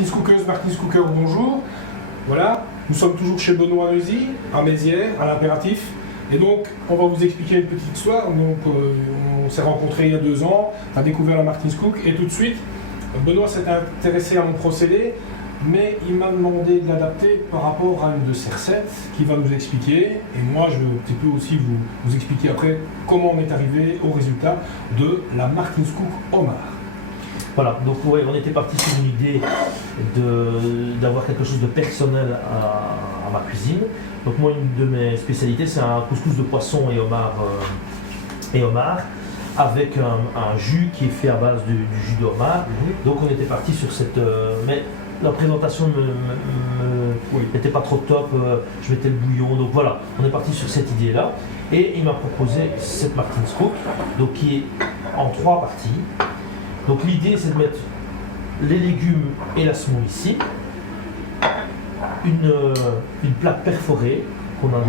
Martin's Cookers, Martin's Cooker, bonjour. Voilà, nous sommes toujours chez Benoît Neuzy, à Mézières, à l'Impératif. Et donc, on va vous expliquer une petite histoire. Donc, on s'est rencontrés il y a 2 ans, on a découvert la Martin's Cook, et tout de suite, Benoît s'est intéressé à mon procédé, mais il m'a demandé de l'adapter par rapport à une de ses recettes qu'il va nous expliquer. Et moi, je vais un petit peu aussi vous expliquer après comment on est arrivé au résultat de la Martin's Cook homard. Voilà, donc ouais, on était parti sur une idée d'avoir quelque chose de personnel à ma cuisine. Donc moi, une de mes spécialités, c'est un couscous de poisson et homard avec un jus qui est fait à base du jus de homard. Donc on était parti sur cette... mais la présentation n'était pas trop top, je mettais le bouillon, donc voilà, on est parti sur cette idée-là. Et il m'a proposé cette Martin's Cook, donc qui est en 3 parties. Donc l'idée, c'est de mettre les légumes et la semoule ici, une plaque perforée qu'on a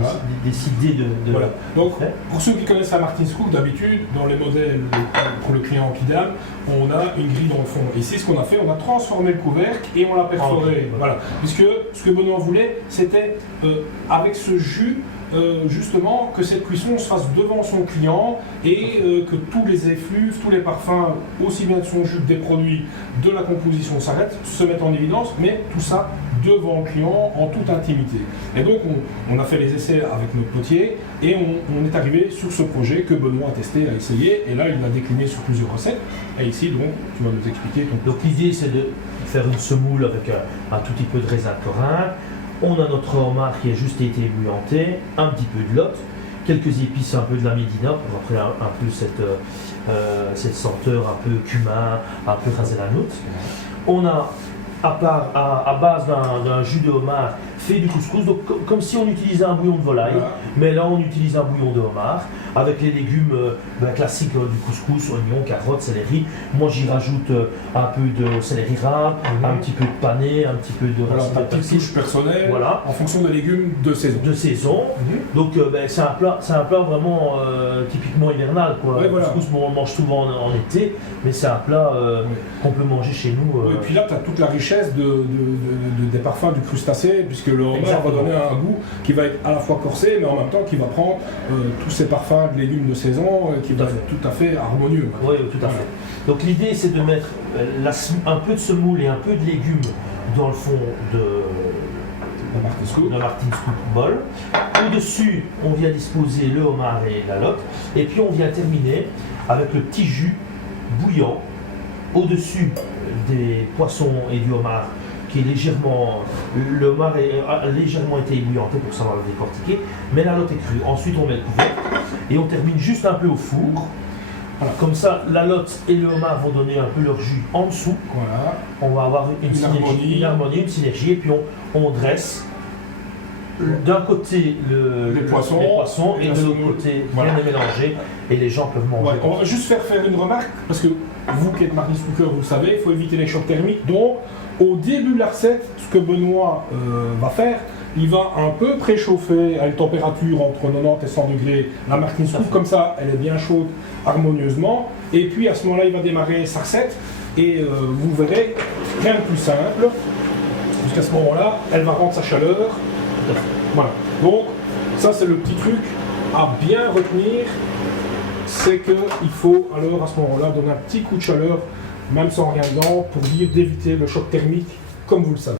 décidé de voilà. Donc, faire. Pour ceux qui connaissent la Martin's Cook, d'habitude, dans les modèles pour le client Kidam, on a une grille dans le fond. Ici, ce qu'on a fait, on a transformé le couvercle et on l'a perforé. Voilà. Puisque ce que Benoît voulait, c'était avec ce jus, justement, que cette cuisson se fasse devant son client et que tous les effluves, tous les parfums, aussi bien de son jus que des produits, de la composition s'arrêtent, se mettent en évidence, mais tout ça devant le client en toute intimité. Et donc on a fait les essais avec notre potier et on est arrivé sur ce projet que Benoît a testé, a essayé, et là il l'a décliné sur plusieurs recettes. Et ici donc tu vas nous expliquer ton... Donc l'idée, c'est de faire une semoule avec un tout petit peu de raisin de Corin. On a notre homard qui a juste été ébouillanté, un petit peu de lot, quelques épices, un peu de la médina pour après un peu cette senteur un peu cumin, un peu hazelnut. On a à base d'un jus de homard fait du couscous, donc comme si on utilisait un bouillon de volaille, mais là on utilise un bouillon de homard avec les légumes classiques du couscous, oignons, carottes, céleri. Moi j'y rajoute un peu de céleri râpe, un petit peu de pané, un petit peu de racine de persil, touche personnelle, voilà, en fonction des légumes de saison. Donc c'est un plat vraiment typiquement hivernal, quoi. Ouais, voilà. Le couscous on mange souvent en été, mais c'est un plat qu'on peut manger chez nous. Et puis là tu as toute la richesse des parfums du crustacé, puisque le homard va donner un goût qui va être à la fois corsé, mais en même temps qui va prendre tous ces parfums de légumes de saison, qui va être tout à fait harmonieux. Oui, tout à fait. Donc l'idée, c'est de mettre un peu de semoule et un peu de légumes dans le fond de la Martin's Cook bol. Au-dessus, on vient disposer le homard et la lotte, et puis on vient terminer avec le petit jus bouillant au-dessus des poissons et du homard, qui est légèrement... Le homard a légèrement été ébouillanté pour savoir le décortiquer, mais la lotte est crue. Ensuite, on met le couvercle et on termine juste un peu au four. Voilà. Comme ça, la lotte et le homard vont donner un peu leur jus en dessous. Voilà. On va avoir une harmonie, une synergie, et puis on dresse d'un côté les poissons et de l'autre côté rien n'est mélangé et les gens peuvent manger. On va juste faire une remarque, parce que vous qui êtes Martin's Cooker, vous le savez, il faut éviter les chocs thermiques. Donc au début de la recette, ce que Benoît va faire, il va un peu préchauffer à une température entre 90 et 100 degrés la Martin's Cook, comme ça elle est bien chaude harmonieusement, et puis à ce moment-là il va démarrer sa recette et vous verrez, rien de plus simple, jusqu'à ce moment-là elle va rendre sa chaleur. Voilà. Donc ça c'est le petit truc à bien retenir, c'est qu'il faut alors à ce moment-là donner un petit coup de chaleur, même sans rien dedans, pour dire d'éviter le choc thermique, comme vous le savez.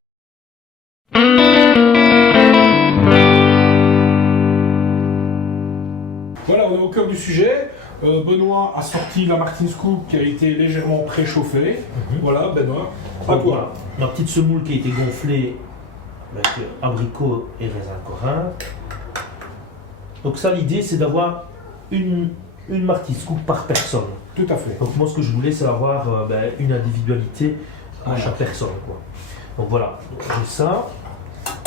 Voilà, on est au cœur du sujet. Benoît a sorti la Martin's Cook qui a été légèrement préchauffée. Voilà, Benoît, à toi. Ma petite semoule qui a été gonflée avec abricot et raisin de Corin. Donc ça, l'idée, c'est d'avoir une Martin's Cook par personne. Tout à fait. Donc moi, ce que je voulais, c'est avoir une individualité à chaque personne, quoi. Donc voilà, j'ai ça.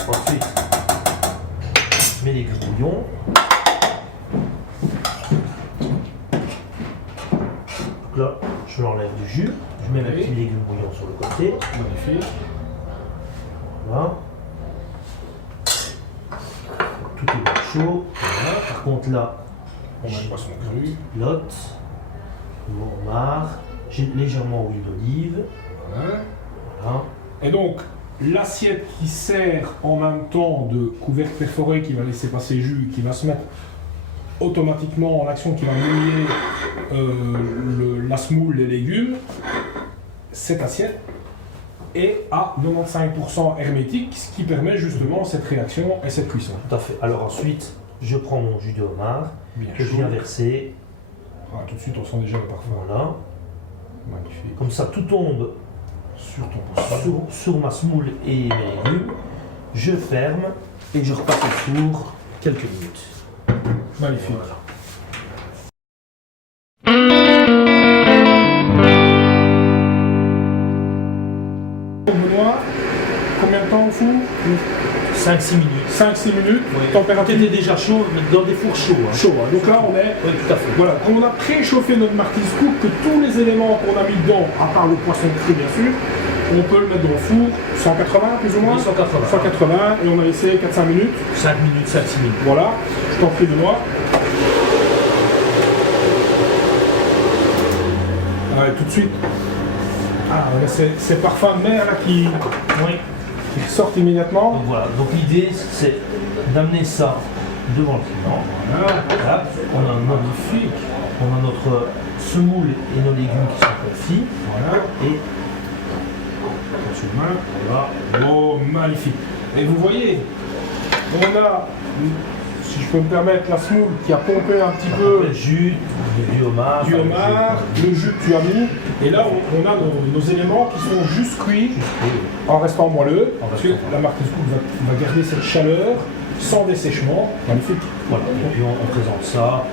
Ensuite, je mets les bouillons. Donc là, je l'enlève du jus. Je mets mes petits légumes bouillants sur le côté. Magnifique. Voilà. Tout est bien chaud. Voilà. Par contre là, on a le poisson cru. Lotte, mon homard, j'ai légèrement d'huile d'olive. Voilà. Voilà. Et donc, l'assiette qui sert en même temps de couvercle perforé qui va laisser passer jus, qui va se mettre automatiquement en action, qui va mouiller la semoule, les légumes, cette assiette est à 95% hermétique, ce qui permet justement cette réaction et cette cuisson. Tout à fait. Alors ensuite, je prends mon jus de homard Bien que je chaud. viens verser. Ah, tout de suite, on sent déjà le parfum. Voilà. Magnifique. Comme ça, tout tombe Sur ton poisson. sur ma semoule et mes légumes. Je ferme et je repasse au four quelques minutes. Magnifique. Voilà. Benoît, combien de temps au four 5-6 minutes. 5-6 minutes, Oui. température C'était déjà chaud, mais dans des fours chauds. Hein. chaud. Hein. Donc là, on est. Oui, tout à fait. Voilà, quand on a préchauffé notre marquise coupe, que tous les éléments qu'on a mis dedans, à part le poisson cru bien sûr, on peut le mettre dans le four, 180 plus ou moins 180. 180, et on a laissé 4-5 minutes. 5 minutes, 5-6 minutes. Voilà, je t'en prie Benoît. Ouais, tout de suite. Ah, on a ces parfums de mer là qui sortent immédiatement. Donc voilà, donc l'idée c'est d'amener ça devant le client. Voilà. Voilà. On a notre semoule et nos légumes qui sont confits. Voilà. Et Sur le main. Voilà. Oh, magnifique. Et vous voyez, on a, si je peux me permettre, la semoule qui a pompé un petit peu le jus, du homard, du homard, le jus que tu as mis. Et là, on a nos éléments qui sont juste cuits en restant moelleux. Parce que la marquise coupe va garder cette chaleur sans dessèchement. Magnifique. Voilà, et puis on présente ça.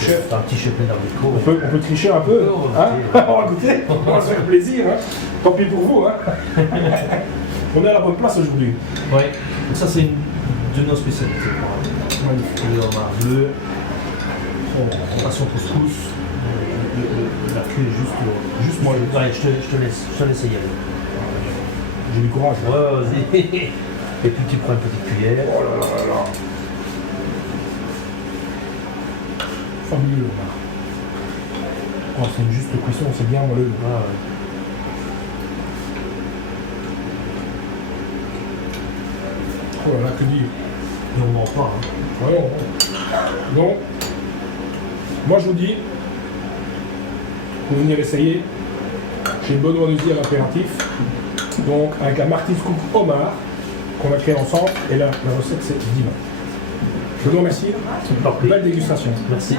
Chef. Un petit cheplet d'haricots. On peut tricher un peu. On va Hein goûter. On va goûter. On va se faire plaisir. Hein. Tant pis pour vous. Hein. On est à la bonne place aujourd'hui. Oui, donc ça c'est une de nos spécialités. Magnifique. Le homard bleu, on passe au couscous, la queue est juste molle. Ouais, je te laisse y aller. J'ai du courage. Hein. Ouais, vas-y. Et puis tu prends une petite cuillère. Oh là là là là. Fabuleux. Là. Oh, c'est une juste cuisson, c'est bien moelleux. Ah, Oh là là, que dire. et on ment pas. Hein. Ouais, on- Donc, moi je vous dis, vous venir essayer chez Benoît Neusier à l'impératif. Donc, avec la marquise coupe homard qu'on a créé ensemble. Et là, la recette c'est divin. Je vous remercie. Parfait. Belle dégustation. Merci.